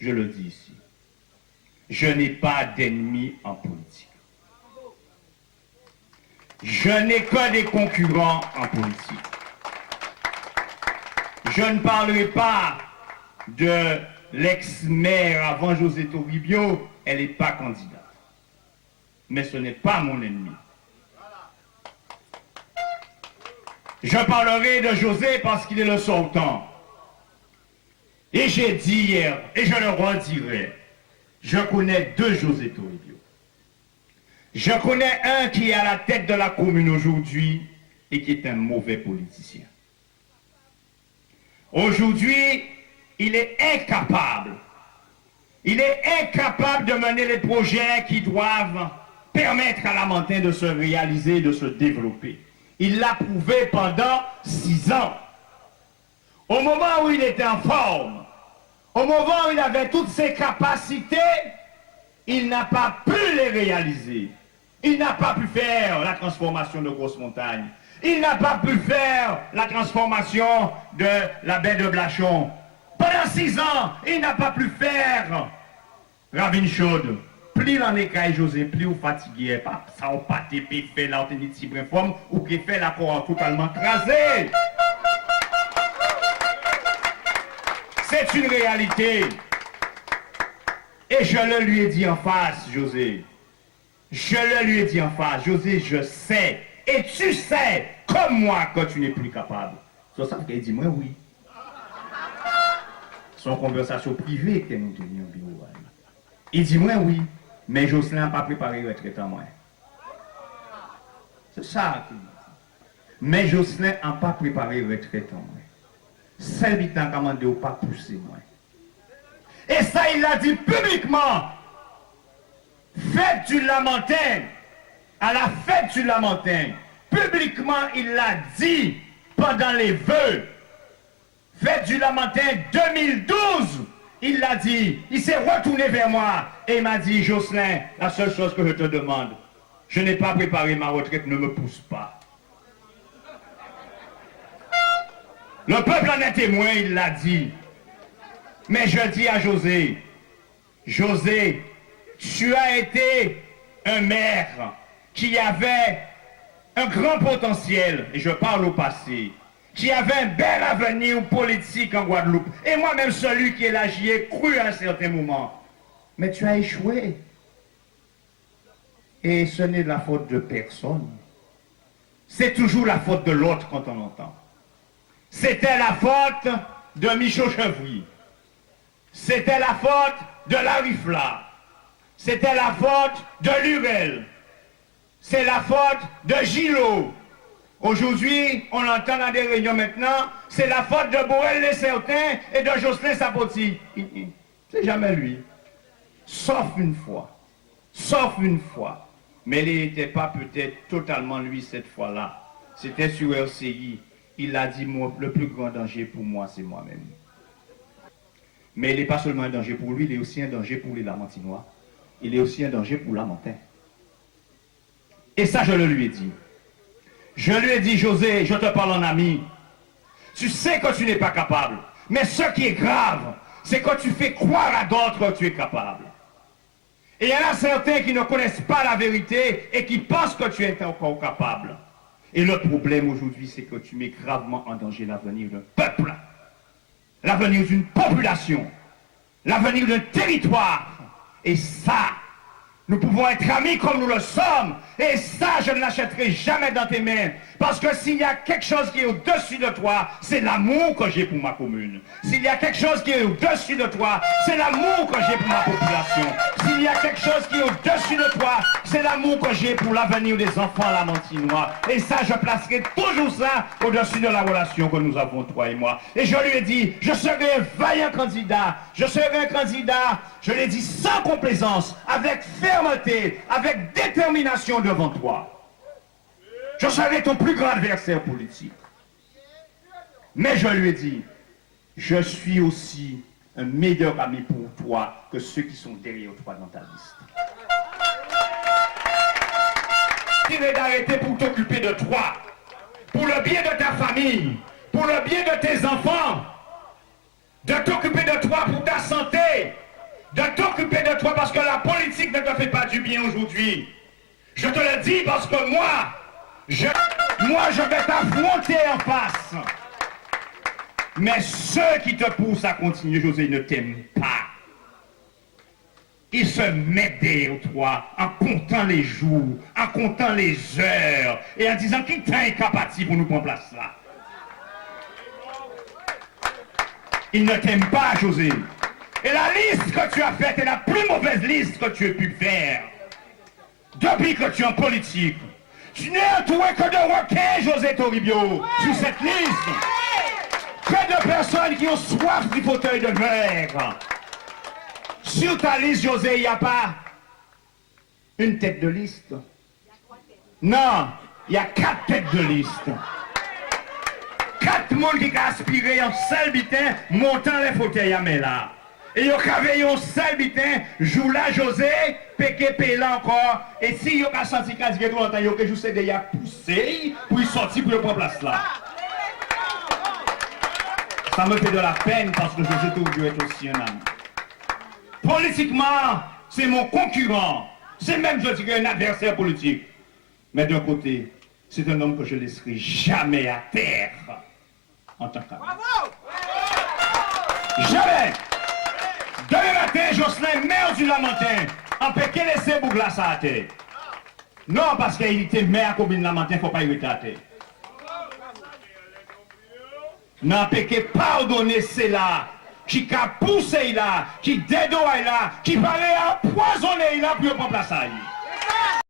je le dis ici, je n'ai pas d'ennemis en politique. Je n'ai que des concurrents en politique. Je ne parlerai pas de l'ex-maire avant José Toribio, elle n'est pas candidate. Mais ce n'est pas mon ennemi. Je parlerai de José parce qu'il est le sultan. Et j'ai dit hier, et je le redirai, je connais deux José Toribio. Je connais un qui est à la tête de la commune aujourd'hui et qui est un mauvais politicien. Aujourd'hui, il est incapable. Il est incapable de mener les projets qui doivent permettre à Lamentin de se réaliser, de se développer. Il l'a prouvé pendant 6 ans. Au moment où il était en forme, au moment où il avait toutes ses capacités, il n'a pas pu les réaliser. Il n'a pas pu faire la transformation de Grosse-Montagne. Il n'a pas pu faire la transformation de la baie de Blachon. Pendant 6 ans, il n'a pas pu faire Ravine Chaude. Plus l'en écaille José, plus ou fatigué, pas ça ou pas t'épée fait là, ou t'es forme, ou qui fait la cour totalement crasée. C'est une réalité. Et je le lui ai dit en face, José. Je le lui ai dit en face, José, je sais, et tu sais, comme moi, que tu n'es plus capable. C'est ça qu'il dit, moi, oui. Son conversation privée que nous tenions au bureau. Il dit, moi, oui, mais Jocelyn n'a pas préparé retraite en moi. C'est ça qu'il dit. Mais Jocelyn n'a pas préparé retraite en moi. Celle qui t'a commandé ou pas pousser moi. Et ça, il l'a dit publiquement. Fête du Lamentin, à la fête du Lamentin, publiquement, il l'a dit pendant les vœux. Fête du Lamentin 2012, il l'a dit. Il s'est retourné vers moi et il m'a dit, Jocelyn, la seule chose que je te demande, je n'ai pas préparé ma retraite, ne me pousse pas. Le peuple en est témoin, il l'a dit. Mais je dis à José, José, tu as été un maire qui avait un grand potentiel, et je parle au passé, qui avait un bel avenir politique en Guadeloupe. Et moi-même, celui qui est là, j'y ai cru à un certain moment. Mais tu as échoué. Et ce n'est la faute de personne. C'est toujours la faute de l'autre quand on entend. C'était la faute de Michaud Chevry. C'était la faute de Larry Fla. C'était la faute de Lurel. C'est la faute de Gillot. Aujourd'hui, on entend dans des réunions maintenant, c'est la faute de Boel les Certains et de Jocelyn Sapoti. C'est jamais lui. Sauf une fois. Sauf une fois. Mais il n'était pas peut-être totalement lui cette fois-là. C'était sur RCI. Il a dit, moi, le plus grand danger pour moi, c'est moi-même. Mais il n'est pas seulement un danger pour lui, il est aussi un danger pour les Lamentinois. Il est aussi un danger pour Lamentin. Et ça, je le lui ai dit. Je lui ai dit, José, je te parle en ami. Tu sais que tu n'es pas capable. Mais ce qui est grave, c'est que tu fais croire à d'autres que tu es capable. Et il y en a certains qui ne connaissent pas la vérité et qui pensent que tu es encore capable. Et le problème aujourd'hui, c'est que tu mets gravement en danger l'avenir d'un peuple, l'avenir d'une population, l'avenir d'un territoire. Et ça, nous pouvons être amis comme nous le sommes. Et ça, je ne l'achèterai jamais dans tes mains. Parce que s'il y a quelque chose qui est au-dessus de toi, c'est l'amour que j'ai pour ma commune. S'il y a quelque chose qui est au-dessus de toi, c'est l'amour que j'ai pour ma population. S'il y a quelque chose qui est au-dessus de toi, c'est l'amour que j'ai pour l'avenir des enfants lamentinois. Et ça, je placerai toujours ça au-dessus de la relation que nous avons, toi et moi. Et je lui ai dit, je serai un vaillant candidat. Je serai un candidat, je l'ai dit sans complaisance, avec fermeté, avec détermination devant toi. Je serai ton plus grand adversaire politique. Mais je lui ai dit, je suis aussi un meilleur ami pour toi que ceux qui sont derrière toi dans ta liste. Il est d'arrêter pour t'occuper de toi, pour le bien de ta famille, pour le bien de tes enfants, de t'occuper de toi pour ta santé, de t'occuper de toi parce que la politique ne te fait pas du bien aujourd'hui. Je te le dis parce que moi, je vais t'affronter en face. Mais ceux qui te poussent à continuer, José, ils ne t'aiment pas. Ils se mettent derrière toi en comptant les jours, en comptant les heures et en disant qui t'a incapable pour nous prendre place là. Ils ne t'aiment pas, José. Et la liste que tu as faite est la plus mauvaise liste que tu aies pu faire. Depuis que tu es en politique, tu n'es entouré que de requins, José Toribio, sur cette liste. Que de personnes qui ont soif du fauteuil de verre. Sur ta liste, José, il n'y a pas une tête de liste. Non, il y a 4 têtes de liste. 4 monde qui ont aspiré en seul bitin, montant les fauteuils à là. Et ils ont cravé un seul bitin, joue là, José, péké là encore. Et si ils ont senti qu'à dire tout longtemps, ils ont juste déjà poussé pour y sortir pour prendre place là. Ça me fait de la peine parce que José Toribio est aussi un homme. Politiquement, c'est mon concurrent. C'est même, je dirais, un adversaire politique. Mais d'un côté, c'est un homme que je ne laisserai jamais à terre en tant qu'homme. Jamais. Demain matin, Jocelyn, maire du Lamentin, en peut que laisser Bouglas à terre. Non, parce qu'il était maire commune Lamentin, il ne faut pas y rester à terre. Non, peut que pardonner cela. Qui a poussé là, qui dédoie là, qui paraît empoisonner là pour prendre place à lui.